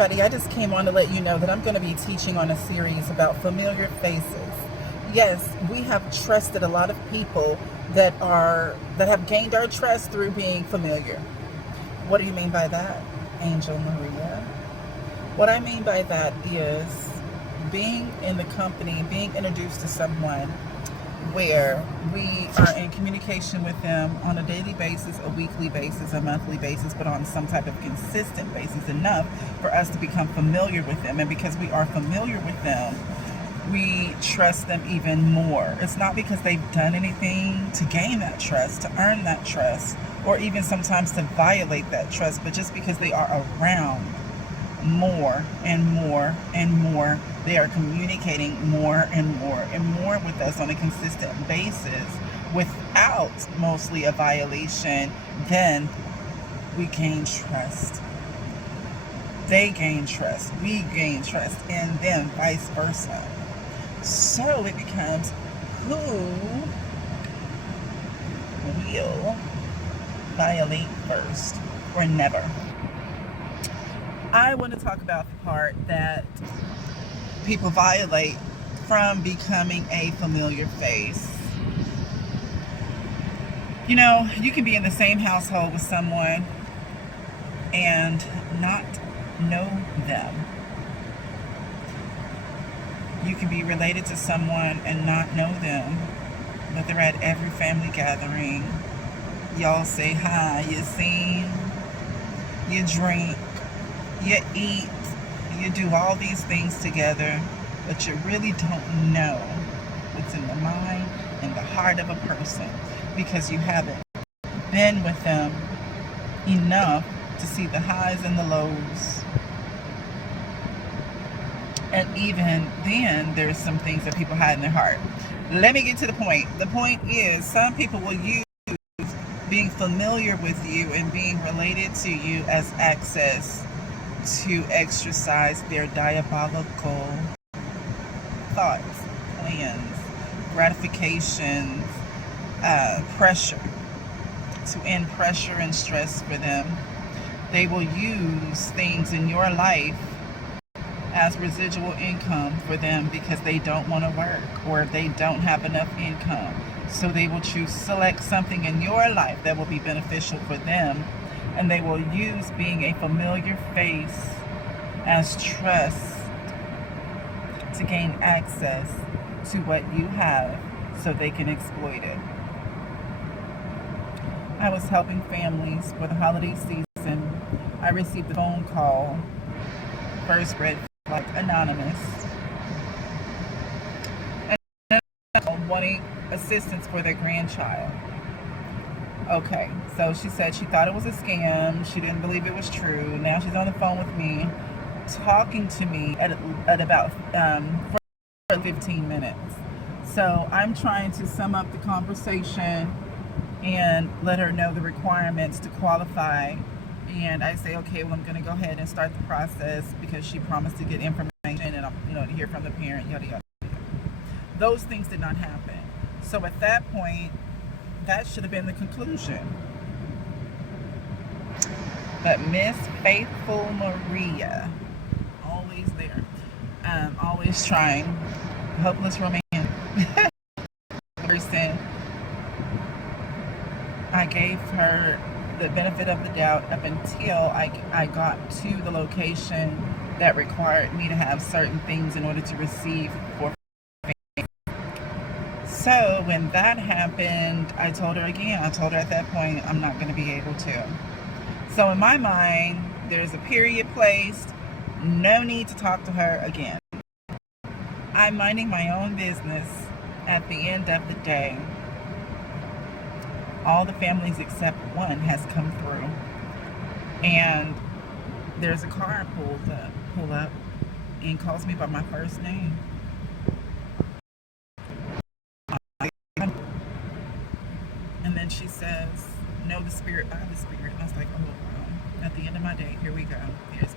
everybody. I just came on to let you know that I'm going to be teaching on a series about familiar faces. Yes, we have trusted a lot of people that have gained our trust through being familiar. What do you mean by that, Angel Maria? What I mean by that is being in the company, being introduced to someone where we are in communication with them on a daily basis, a weekly basis, a monthly basis, but on some type of consistent basis enough for us to become familiar with them. And because we are familiar with them, we trust them even more. It's not because they've done anything to gain that trust, to earn that trust, or even sometimes to violate that trust, but just because they are around more and more and more. They are communicating more and more and more with us on a consistent basis without mostly a violation. Then we gain trust. They gain trust. We gain trust. And then vice versa. So it becomes who will violate first or never. I want to talk about the part that people violate from becoming a familiar face. You know, you can be in the same household with someone and not know them. You can be related to someone and not know them, but they're at every family gathering. Y'all say hi, you sing, you drink, you eat, you do all these things together, but you really don't know what's in the mind and the heart of a person because you haven't been with them enough to see the highs and the lows. And even then, there's some things that people hide in their heart. Let me get to the point. The point is, some people will use being familiar with you and being related to you as access to exercise their diabolical thoughts, plans, gratifications, pressure, to end pressure and stress for them. They will use things in your life as residual income for them because they don't want to work or they don't have enough income. So they will select something in your life that will be beneficial for them, and they will use being a familiar face as trust to gain access to what you have so they can exploit it. I was helping families for the holiday season. I received a phone call, first red flag, anonymous, and wanting assistance for their grandchild. Okay, so she said she thought it was a scam. She didn't believe it was true. Now she's on the phone with me, talking to me at about for 15 minutes. So I'm trying to sum up the conversation and let her know the requirements to qualify. And I say, okay, well, I'm going to go ahead and start the process because she promised to get information and to hear from the parent, yada yada. Those things did not happen. So at that point, that should have been the conclusion. But Miss Faithful Maria, always there, always trying, hopeless romantic person. I gave her the benefit of the doubt up until I got to the location that required me to have certain things in order to receive for. So when that happened, I told her at that point, I'm not going to be able to. So in my mind, there's a period placed, no need to talk to her again. I'm minding my own business. At the end of the day, all the families except one has come through. And there's a car pull up and calls me by my first name. And then she says, know the spirit by the spirit. And I was like, oh, wow. At the end of my day, here we go. Here's